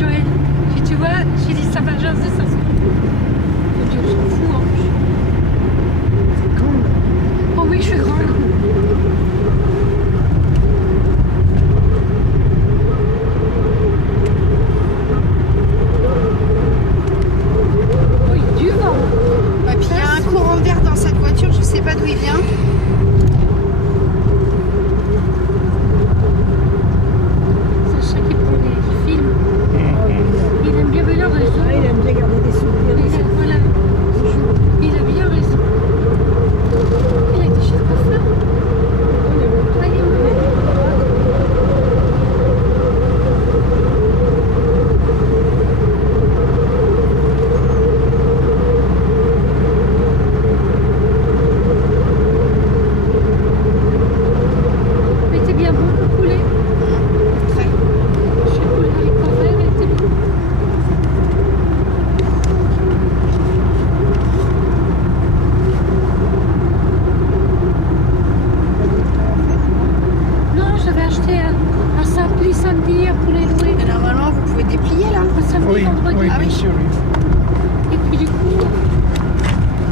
Joël. Puis tu vois, j'ai dit ça va jaser, ça se fout. Mon Dieu, on s'en fout en plus. C'est grande. Oh oui, je suis grande. Oh, il y a du vent. Ouais, puis il y a un courant d'air dans cette voiture, je sais pas d'où il vient. Sacha qui prend des films. Il aime bien venir raison. Ah, il aime bien garder des souvenirs. Voilà. Il a bien raison. Il a été chez le coiffeur. Allez, mais était bien bon le poulet. Très. Chez le poulet avec couvert, il était bon. Non, j'avais acheté un samedi, samedi, un poulet loué. Et normalement, vous pouvez déplier là. Un samedi, Oui, vendredi. oui, Ah bien oui. sûr, oui. Et puis du coup, il a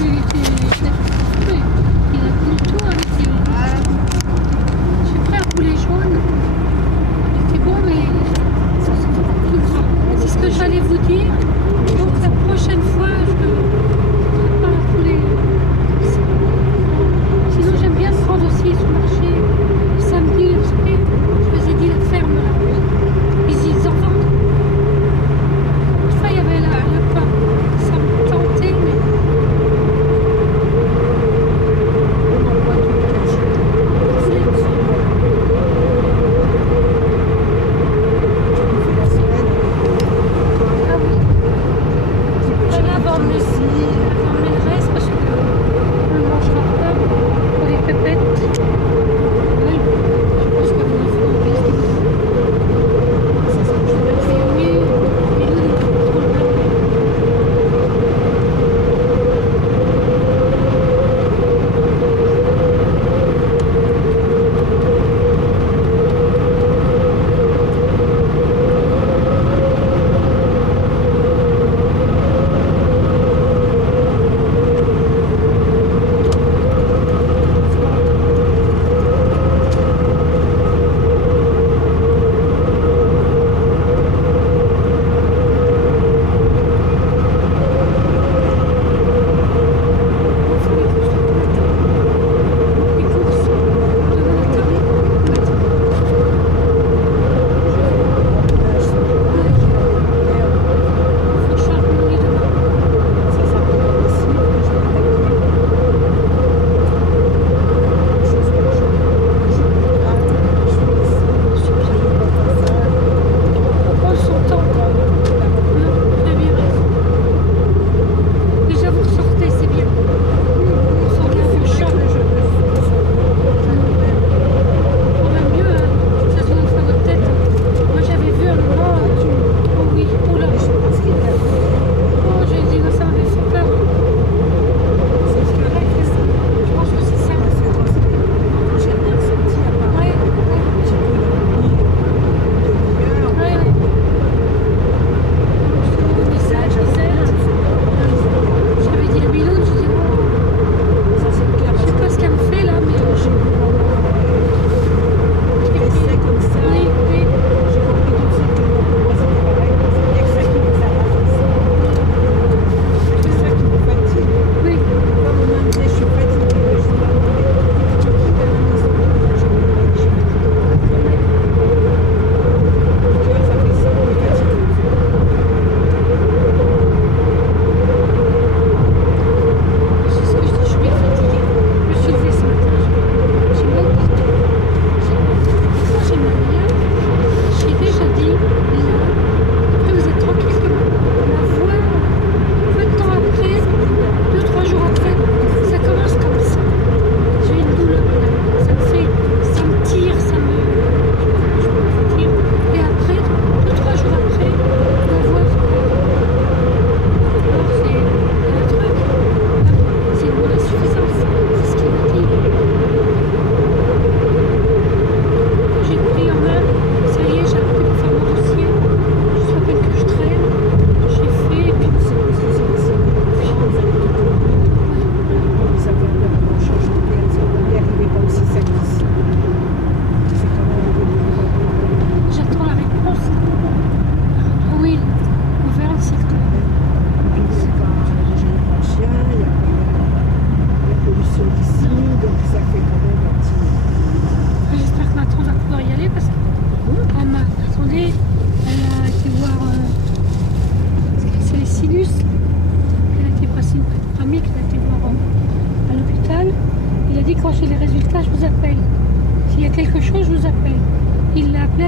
tenu le tour avec ses... Voilà. J'ai pris un poulet jaune. Il était bon, mais ça c'est beaucoup plus grand. C'est ce que j'allais vous dire. Donc la prochaine fois, je prépare un poulet. Sinon, j'aime bien prendre aussi sur le marché. Le samedi, vous savez, je vous ai dit la ferme là. Ils en vendent. Une fois, il y avait la pomme. Ça me tentait, mais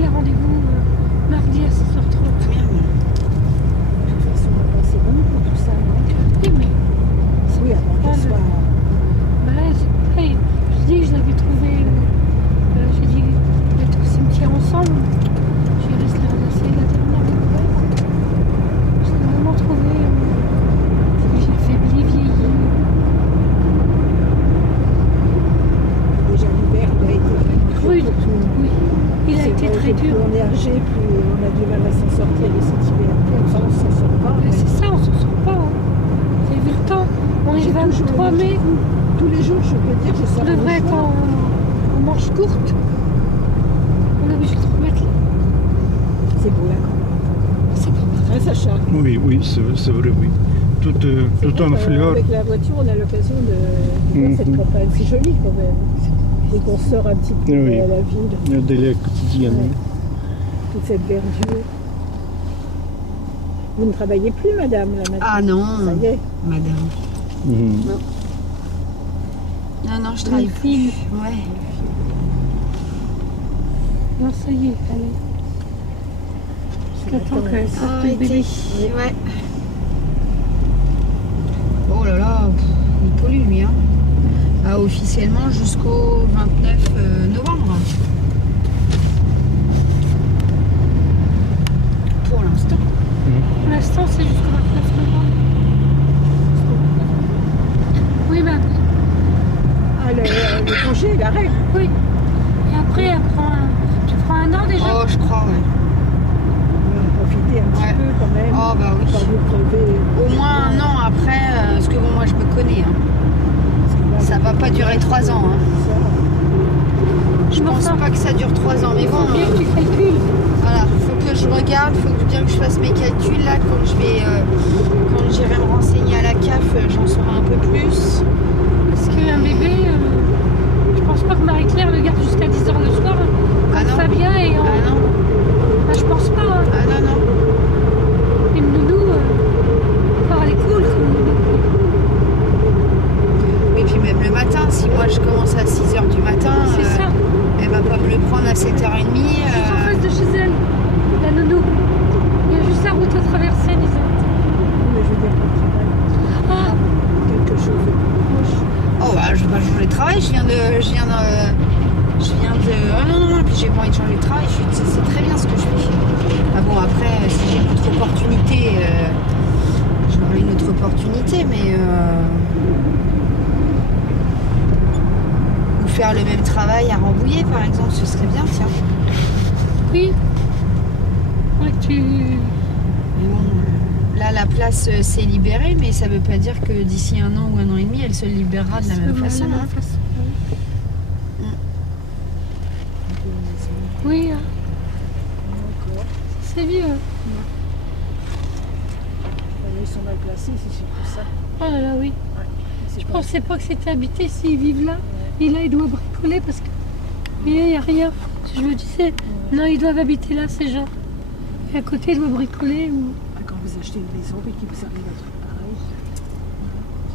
les rendez-vous mardi à 16h30. Merde. De toute façon, c'est bon pour tout ça, non? Oui, mais Oui, avant Ah, qu'elle soit... bah, c'est pareil. Je dis que je l'avais trouvé. J'ai dit d'être au cimetière ensemble. J'ai laissé la dernière découverte. Je l'ai vraiment trouvé. J'ai faibli, vieilli. Déjà l'hiver, il a été vraiment dur Rude. pour tout le monde. Oui, il a C'est été vrai très que dur. Plus on est âgé, plus on a du mal à s'en sortir de cet hiver. Comme ça, on s'en sort pas. Mais c'est ça, on s'en sort pas. Hein. Vous avez vu le temps? On est J'ai le toujours 23 mai. Tous les jours, je peux dire, je sors On devrait être en manche courte. On est obligé de remettre là. C'est beau, là, quand C'est pas même. Hein, Sacha? Oui, oui, c'est vrai, oui. Tout, tout en fleurs. Avec la voiture, on a l'occasion de voir cette campagne. C'est joli, quand même. Dès qu'on sort un petit peu Oui. à la ville, Il y a des lacs quotidiens. Ouais. toute cette verdure. Vous ne travaillez plus, madame, là, maintenant? Ah non, Ça y est. madame. Mhm. Non, non, je travaille Une plus. fille. Ouais. Non, ça y est, allez. J'attends qu'elle sorte le Arrêtez. bébé. Ouais. Oh là là, il pollue lui. Hein. Ah, officiellement jusqu'au 29 novembre. Pour l'instant. Pour l'instant, c'est jusqu'au 29 novembre. Oui, mais Ah, le congé, la règle. oui. Et après, tu prends un an déjà. Oh, je crois, ouais. On va profiter un petit Ouais. peu, quand même. Oh, bah oui. Pas vous crever. Au moins un an après, parce que bon, moi je me connais. Hein. Parce que là, Ça va pas durer 3 ans. Hein. ça, Je pense Enfin, pas que ça dure 3 ans. Mais bon, Faut bien que tu calcules. voilà, faut que je regarde, faut bien que je fasse mes calculs là quand je vais, quand j'irai me renseigner à la CAF, j'en saurai un peu plus. Parce qu'un bébé, je pense pas que Marie-Claire le garde jusqu'à 10h le soir. Ah non. Fabien et en... Ah non, Ah, je pense pas. Hein. ah non, non. Une nounou, elle est cool comme nounou. Et puis même le matin, si moi je commence à 6h du matin, C'est ça. elle va pas me le prendre à 7h30. Juste en face de chez elle, la nounou. Il y a juste la route à traverser, disons. mais je veux dire, qu'on travaille Ah, quelque chose de plus proche. Oh bah je vais pas changer de travail, je viens de. Ah non, non, non, puis j'ai pas envie de changer de travail, c'est très bien ce que je fais. Ah bon, après, si j'ai une autre opportunité, j'aurai une autre opportunité, mais. Ou faire le même travail à Rambouillet, par exemple, ce serait bien, tiens. oui. Ouais, Mais bon, là, la place s'est libérée, mais ça veut pas dire que d'ici un an ou un an et demi, elle se libérera de la même façon. Hein. Oui, D'accord. c'est mieux. Ils sont mal placés, c'est surtout ça. Oh là là, oui. C'est Je pas- pensais pas que c'était habité s'ils vivent là. Et là, ils doivent bricoler parce que il n'y a rien. Je me disais, non, ils doivent habiter là, ces gens. Et à côté, ils doivent bricoler. Ou... Quand vous achetez une maison et qu'il vous arrive un truc pareil,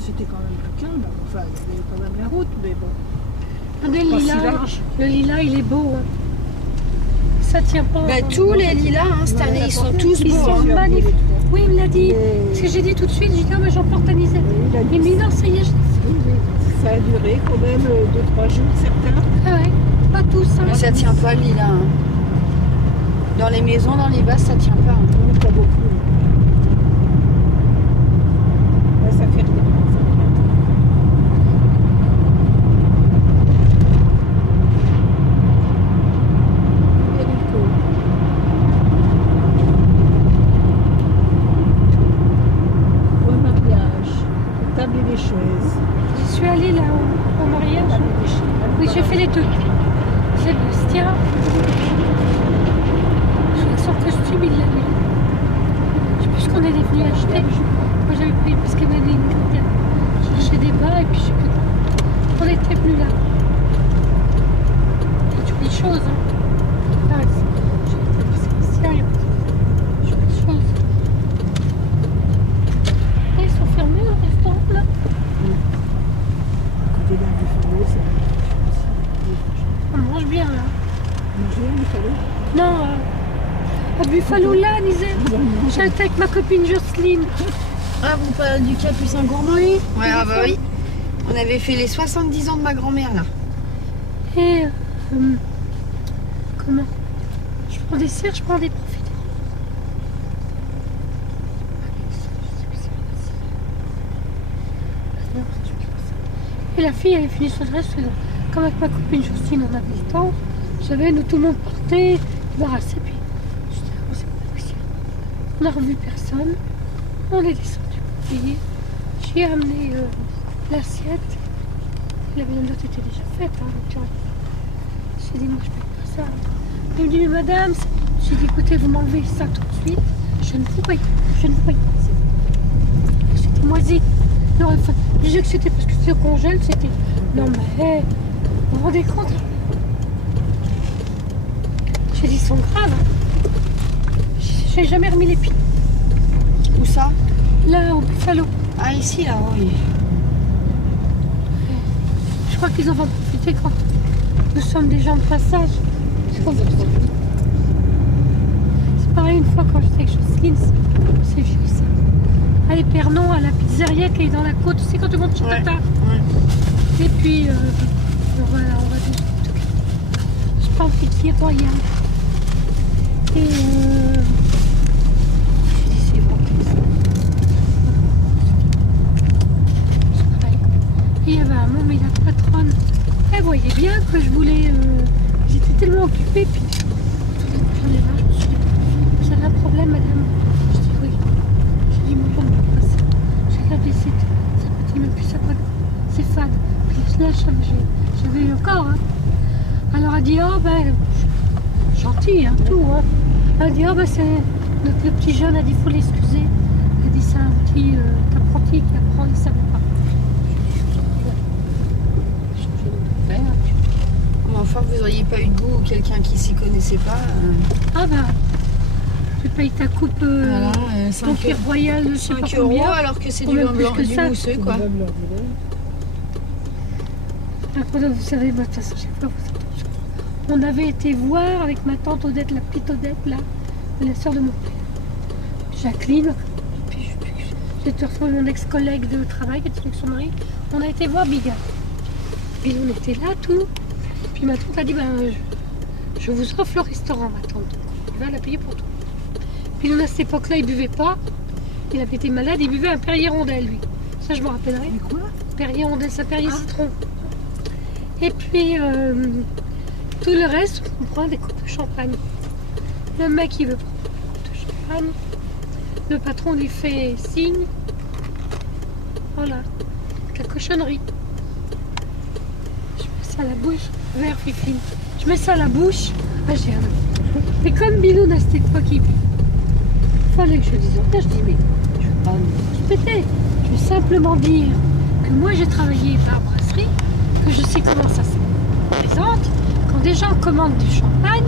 c'était quand même plus calme. Enfin, il y avait quand même la route, mais bon. Regardez le Pas si lilas. large. Le lilas, il est beau. Hein. Ça tient pas. Bah, tous les lilas, hein, cette année, ils sont tous Ils beaux. sont Hein. magnifiques. Oui, il me l'a dit. Mais- Parce que j'ai dit tout de suite, j'ai dit, ah, mais j'emporte Anisette. Il a dit Il me dit, non, ça y est, je... oui, oui. Ça a duré quand même 2-3 jours, certains. Ah ouais, pas tous. Hein. Mais ça tient pas le lilas. Hein. Dans les maisons, dans les vases, ça tient pas. Hein. Non, pas beaucoup. Ouais, ça fait rien. Ça fait rien. Enrico. Au mariage, la table et les chaises. Je suis allée là au mariage. Oui, j'ai fait les deux. J'ai le Stia. Son costume, il l'a mis. Je sais plus ce qu'on est venu acheter. Moi, j'avais pris parce qu'elle m'avait une carte. J'ai acheté des bas et puis je sais plus. On était venu là. Des jolies choses. Hein. Ah, c'est Stia, il y a des jolies choses. Ah, ils sont fermés le restaurant là. À côté d'un buffalo, c'est On mange bien là. manger un buffalo. Non, À Buffalo là, disait. J'étais avec ma copine Jocelyne. Ah, vous parlez du Capucin Gourmand? Oui. Ouais, ah bah oui. On avait fait les 70 ans de ma grand-mère là. Et comment? Je prends des serres, je prends des profiteroles. Et la fille, elle a fini son dress. Comme avec ma copine Justine, on avait le temps. Nous, tout le monde partait, débarrassé. Puis, c'est pas possible. On n'a revu personne. On est descendu pour payer. J'ai amené l'assiette. La viande était déjà faite. Hein, donc, j'ai dit, moi, je paye pas ça. Elle me dit, mais madame, j'ai dit, écoutez, vous m'enlevez ça tout de suite. Je ne vous paye pas. Je ne vous paye pas. C'était moisi. Non, enfin, je disais que c'était parce que c'était au congèle, c'était... Non mais, vous vous rendez compte? J'ai dit, ils sont graves. J'ai jamais remis les pieds. Où ça? Là, au Buffalo. Ah, ici, là, oui. Je crois qu'ils en vont profiter quand nous sommes des gens de passage. C'est pareil, une fois quand j'étais avec Jocelyne, c'est vieux ça. Allez, Pernon, à la pizzeria qui est dans la côte, tu sais quand tu montes sur Tata. Ouais. Et puis, voilà, on va dire. Je pense que c'est royal. Et je dis, c'est bon comme ça. C'est pareil. Et il y avait un moment, mais la patronne, elle voyait bien que je voulais. J'étais tellement occupée, puis j'en ai marre, je me suis dit, vous avez un problème, madame? Je dis oui. J'ai dit, moi, je ne peux pas ça. J'ai regardé, ça petit, même plus ça pas. C'est fade. Puis là, j'avais eu encore. Hein. Alors elle dit, oh ben, gentil, hein, tout. Hein. Elle dit, oh ben, c'est le petit jeune, elle dit, il faut l'excuser. Elle dit, c'est un petit apprenti qui apprend, il ne savait pas. Mais enfin, vous n'auriez pas eu de goût ou quelqu'un qui s'y connaissait pas. Ah ben, tu payes ta coupe voilà, Empire Royal de je sais pas combien. Alors que c'est du vin blanc, du mousseux, quoi. Après, vous savez, moi, de toute façon, on avait été voir avec ma tante Odette, la petite Odette, là, la soeur de mon père. Jacqueline, puis j'ai retrouvé mon ex-collègue de travail qui était avec son mari. On a été voir Biga. Et on était là, tout. Puis ma tante a dit, ben, je vous offre le restaurant, ma tante. Il va la payer pour tout. Puis nous, à cette époque-là, il buvait pas. Il avait été malade, il buvait un Perrier Rondelle, lui. Ça, je me rappellerai. Mais quoi? Perrier Rondelle, ça Perrier citron. Et puis, tout le reste, on prend des coupes de champagne. Le mec, il veut prendre une coupe de champagne. Le patron lui fait signe. Voilà. La cochonnerie. Je mets ça à la bouche. Vert, fifine. Je mets ça à la bouche. Ah, j'ai un... Mais comme Biloun à cette époque, il fallait que je dise, je dis, mais je ne veux pas me péter. Je veux simplement dire que moi, j'ai travaillé par brasserie, que je sais comment ça se présente. Quand des gens commandent du champagne,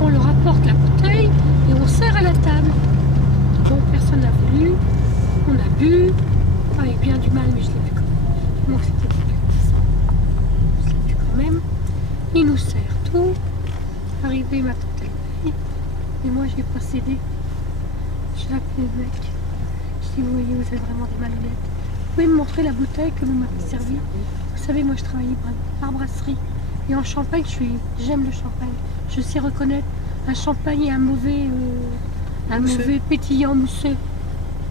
on leur apporte la bouteille et on sert à la table. Bon, personne n'a voulu, on a bu, avec bien du mal, mais je l'ai vu quand même. Moi, c'était je l'ai vu quand même. Il nous sert tout. Arrivé ma tante elle, et moi, je n'ai pas cédé. J'ai appelé le mec. Je dis, vous voyez, vous êtes vraiment des malhonnêtes. Vous pouvez me montrer la bouteille que vous m'avez servie? Vous savez, moi je travaillais par brasserie. Et en champagne, j'aime le champagne. Je sais reconnaître un champagne et un mauvais pétillant mousseux.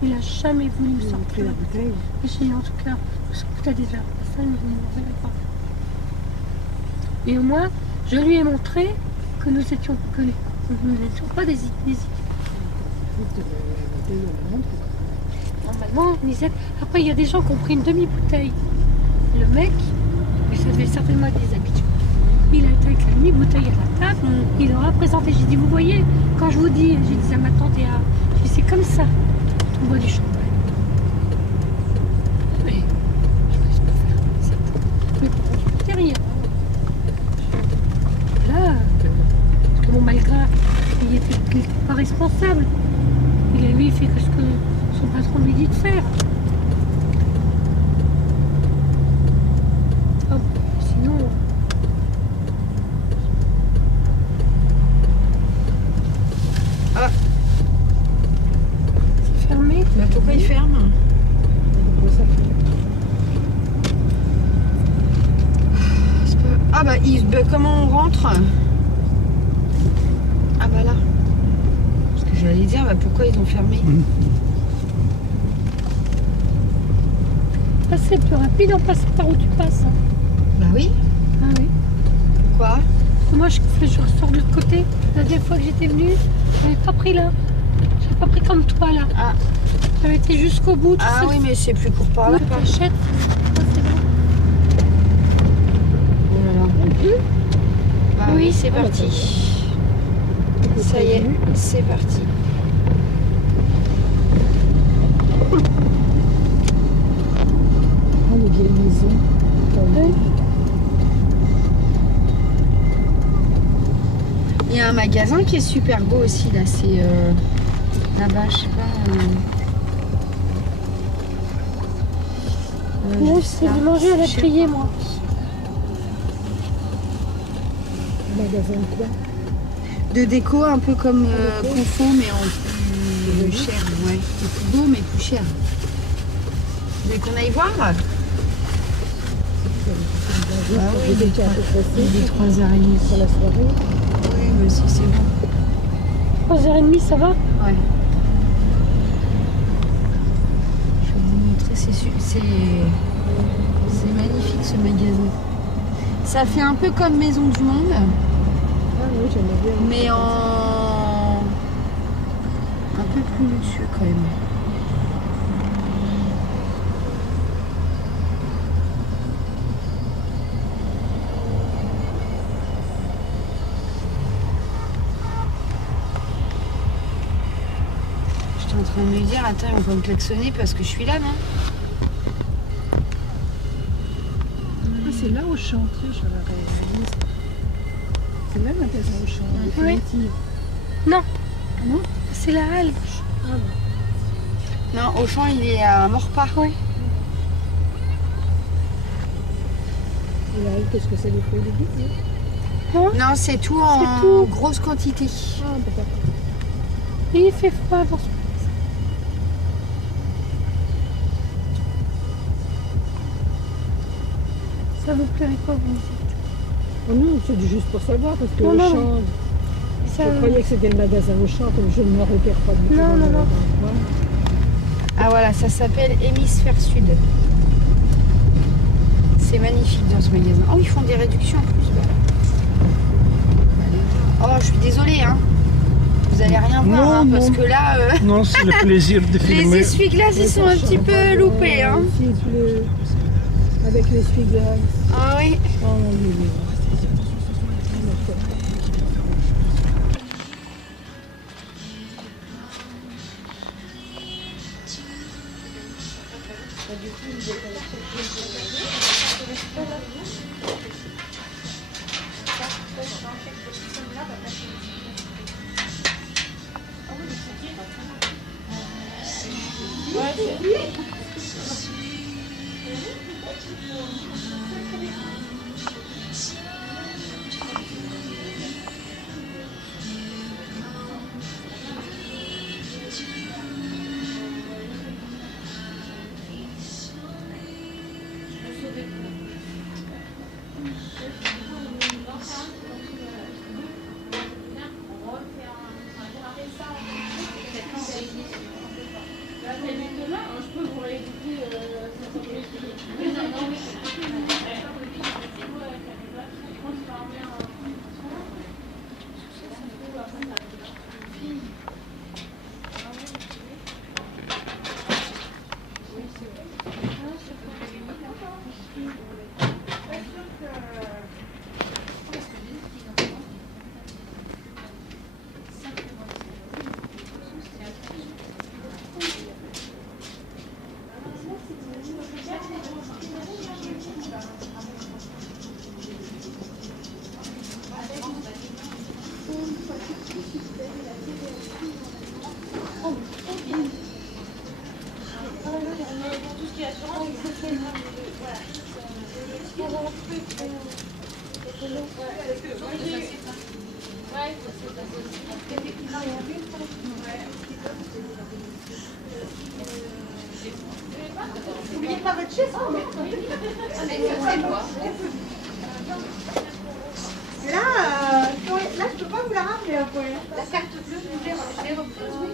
Il n'a jamais voulu me sortir la bouteille. Et j'ai dit, en tout cas, parce que tu as déjà ça, il ne m'en pas. Et au moins, je lui ai montré que nous n'étions pas des idiots. Normalement, après, il y a des gens qui ont pris une demi-bouteille. Le mec, mais ça devait certainement être des habitudes. Il a été avec la demi-bouteille à la table, il leur a présenté. J'ai dit, vous voyez, quand je vous dis, j'ai dit à ma tante et à... J'ai dit, c'est comme ça, on boit du champagne. Mais, je sais pas faire. Mais pour contre, je peux rien. Là, parce que mon malgré, il n'était pas responsable. Il fait que ce que son patron lui dit de faire. Oh, sinon... Ah. Pourquoi ils ferment? Pourquoi ça fait? Ah bah, comment on rentre? Ah bah là. Parce que j'allais dire, bah, pourquoi ils ont fermé? Passer plus rapide en passant par où tu passes. Hein. Bah oui. Ah oui. Quoi? Parce que moi, je ressors de l'autre côté. La dernière fois que j'étais venue, j'avais pas pris là. J'avais pas pris comme toi là. Ah, J'avais été jusqu'au bout. Tu ah sais, oui, mais c'est plus court par là. tu achètes. C'est bon. Oh là là. Bah oui, Oui. c'est parti. Ça y est, c'est parti. Oh, les vieilles maisons. Oui. Il y a un magasin qui est super beau aussi là, c'est là-bas, je sais pas. Moi, juste c'est là. de manger à la Je sais criée, pas. moi. Un magasin de quoi? De déco, un peu comme Confo, mais en plus cher. Ouais, c'est plus beau, mais plus cher. Vous voulez qu'on aille voir? Ah oui, il est un peu pressé. Il est 3h30. Pour la soirée. Oui, mais si c'est bon. 3h30, ça va? Ouais. Je vais vous montrer, c'est magnifique ce magasin. Ça fait un peu comme Maison du Monde, Ah oui, j'aimerais bien. mais en un peu plus luxueux quand même. J'étais en train de me dire, attends, on va me klaxonner parce que je suis là, non? Ah, c'est là au champ, tiens, je l'avais réalisé. C'est là le magasin au champ, Oui. définitive. Non. Non? C'est la halle. Ah bon. Non, Auchan, il est à Morpa. Oui. Et là, qu'est-ce que c'est, les fruits et légumes? Non, c'est tout en tout. grosse quantité. Ah, bah, d'accord. Et il fait froid pour ce Ça vous plairait pas, vous me dites? Oh non, c'est juste pour savoir, parce que Non, au non, champ, Ça... je croyais que c'était le magasin au champ, comme je ne me repère pas du tout. Non, dans non, le- non. Ouais. Ah voilà, ça s'appelle Hémisphère Sud. C'est magnifique dans ce magasin. Oh, ils font des réductions en plus. Oh, je suis désolée, hein. Vous allez rien voir, Non, hein, non. parce que là, Non, c'est le plaisir de les filmer. essuie-glaces, ils sont un petit peu loupés, hein. Ici, avec l'essuie-glace. Ah oui. Oh mon Dieu. Ouais, N'oubliez pas votre chaise. Là, là, je peux pas vous la ramener après. La carte bleue, je l'ai reprise, oui.